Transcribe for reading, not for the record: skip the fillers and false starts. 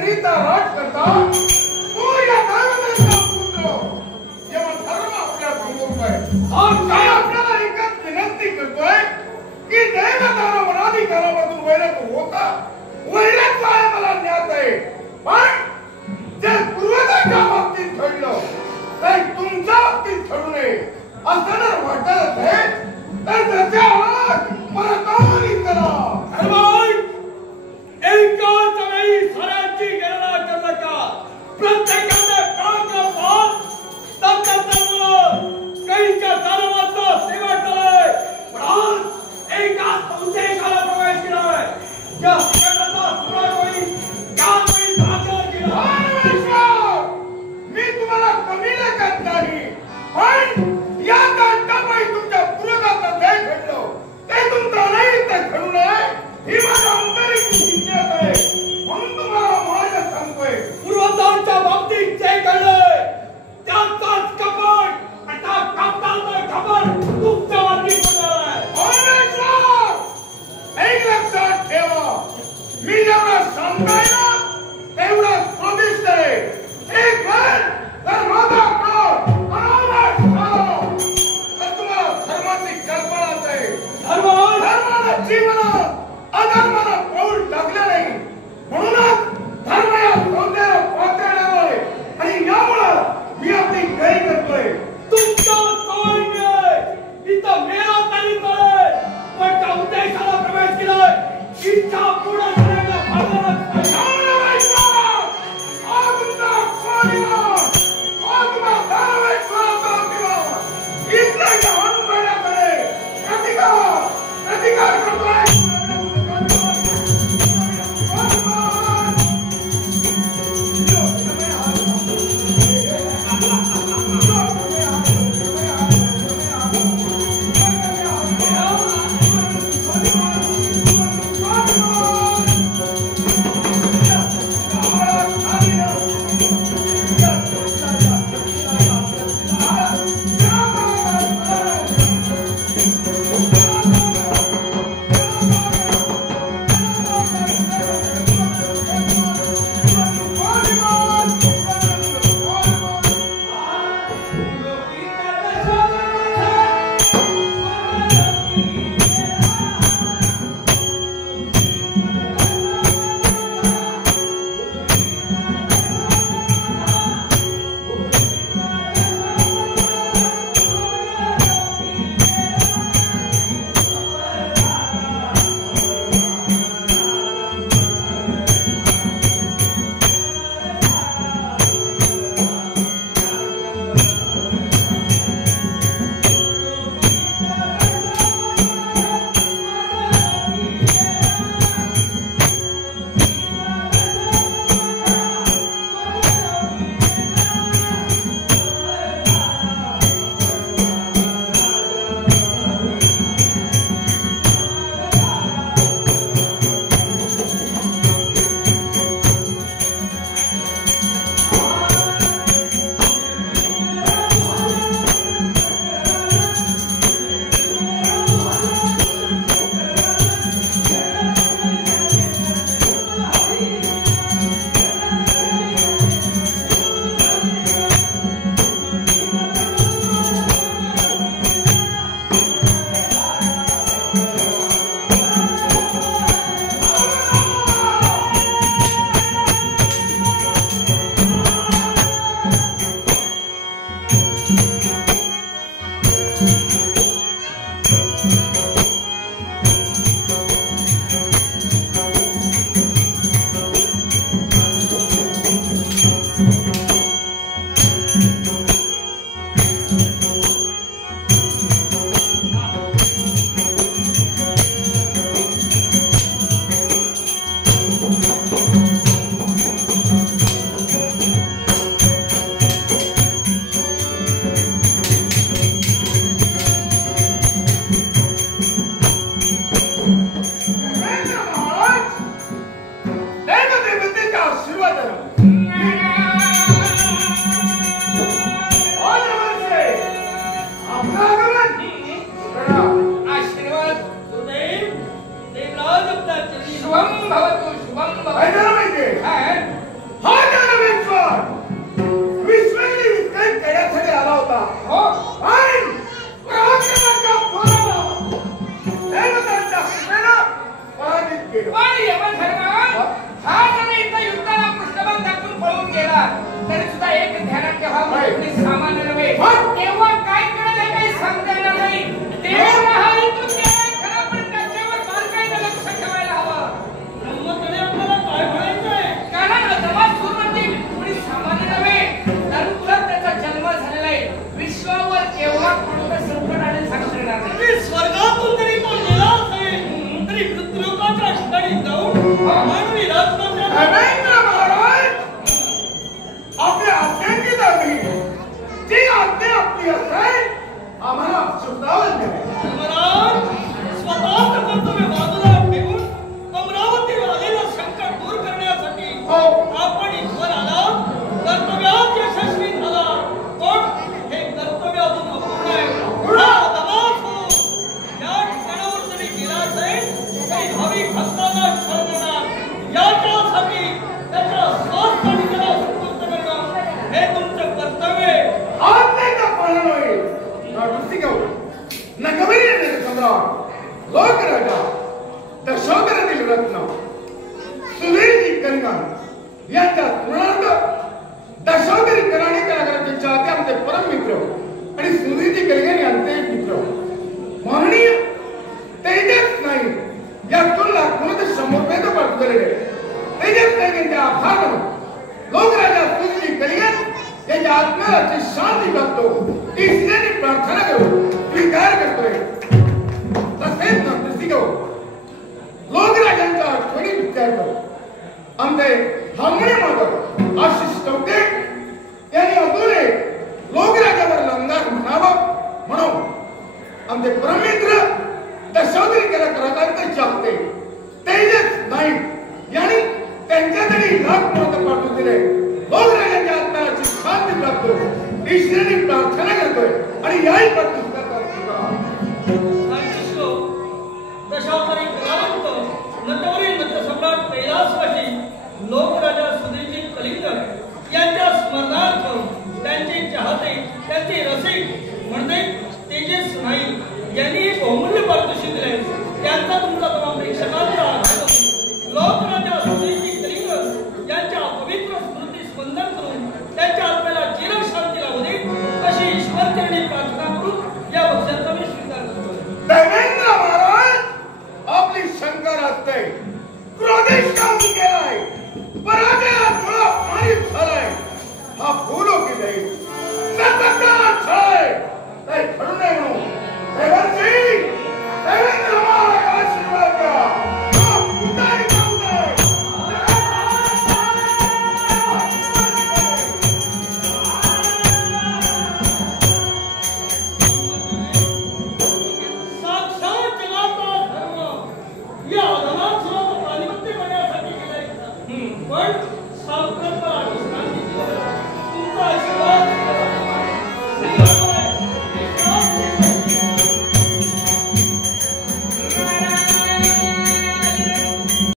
रीता राज करता सूर्य धर्माचा पुत्र जेव्हा धर्म आपल्या समोर आहे काय आपल्याला एकच विनंती करतोय की देवताला मनाधिकारामधून वैरत होता वैरत काय मला ज्ञात आहे पण जे पूर्वजांच्या बाबतीत घडलं ते तुमच्या बाबतीत घडू नये असं जर वाटत असेल तर त्याच्यावर परतावणी करा एकाच वेळी साऱ्याची गणना करू नका प्रत्येकाने काळाचा भाग काहीच्या धर्माचा सेवा केलाय पण आज एकाच उद्देशाला प्रवेश केलाय ज्या जगाचा सुरावळी त्यावेळी धाकर केला मी तुम्हाला कमी लेखत नाही पण या घटनामुळे तुमच्या पूर्वजांना जे घडलं ते तुमचं नाही ते घडू नये ही माझ्या आंतरिक जिज्ञासा आहे म्हणून तुम्हाला माझ्या सांगतोय पूर्वजांच्या बाबतीत जे घडलंय त्याचाच कपट आता कपटाचं खबर तुमच्या बाबतीत एक लक्षात ठेवा मी जेवढा सांगताय ना तेवढा प्रदिष्ट आहे एक घर तर माझा काळ अनावरण झाला तर तुम्हाला धर्माची कल्पनाच आहे धर्मानं जीवनात अधर्मानं पाऊल टाकले नाही म्हणूनच धर्म या सौंदर्य पातळीवर आहे आणि यामुळं मी आपली घरी करतोय तुमचा सौम्य इथं मेरा तरी करे पण त्या उद्देशाला प्रवेश केलाय इच्छा पूर्ण करण्याला भागवत प्रतिकार करतोय हो. आपण ईश्वर आला कर्तव्यात यशस्वी झाला पण हे कर्तव्य अजून अपूर्ण आहे. दबाव हो या ठिकाणावर जरी गेला असेल तरी भाविक भक्तांना क्षण देणार याच्यासाठी त्याच्या स्वार्थ आणि त्याला संतुष्ट करणं हे तुमचं कर्तव्य आहे. आज नाही का पाहणं होईल नुसती घेऊ नगवीर सम्राट लोकराजा दशोधरातील रत्न सुधीरजी कलिंगण यांच्या स्मरणार्थ दशोधरी कराणी कलाकारांचे चाहते आमचे परम मित्र आणि सुधीरजी कलिंगण यांचे मित्र माननीय तेजस नाईक या 2 लाख म्हणून 100 रुपये तो पाठवून दिलेले तेजस नाईक यांचे आभार मानून लोकराजा सुधीरजी कलिंगण यांच्या आत्म्याची शांती प्राप्तो ही सिनेनी प्रार्थना करू स्वीकार करतोय. तसेच ना दृष्टिको लोकराजांच्या आठवणी विचारतो आमचे हामणे माधव आशिष टवटे यांनी अजूनही लोकराजावर लंगार म्हणावं म्हणून आमचे परमित्र दशोधरी कलाकारांचे चाहते तेजस नाईक यांनी त्यांच्यासाठी लाख मत पाठवून दिले. लोकराजांच्या आत्म्याची शांती प्राप्त ईश्वराची प्रार्थना करतोय आणि याही प्रार्थना दशावतारी कलावंत नटवरील नटसम्राट कैलासवासी लोकराजा सुधीरजी कलिंगण यांच्या स्मरणार्थ त्यांचे चाहते त्यांचे रसिक म्हणजे तेजस नाईक यांनी एक बहुमूल्य पारितोषिक दिले. त्यांचा तुमचा तमाम प्रेक्षकांचा आभार. लोकराजा सुधीरजी कलिंगण यांच्या पवित्र स्मृती स्पंदन करून त्यांच्या आत्म्याला चिरशांती लावू दे अशी ईश्वरचरणी प्रार्थना करून या बक्षाचा मी स्वीकार करतो. देवेंद्र महाराज आपली शंकर असते क्रोधेश काम केलाय पराजयात मुळा पाणी झालाय हा फुलो की नाही सत्ता छाय काही खडू नाही म्हणून देवांची देवेंद्र महाराज आशीर्वाद द्या. उदारी जाऊ दे. साक्षात जगाचा धर्म या धर्मात सुद्धा प्राणिमत्य करण्यासाठी केलाय पण सांप्रत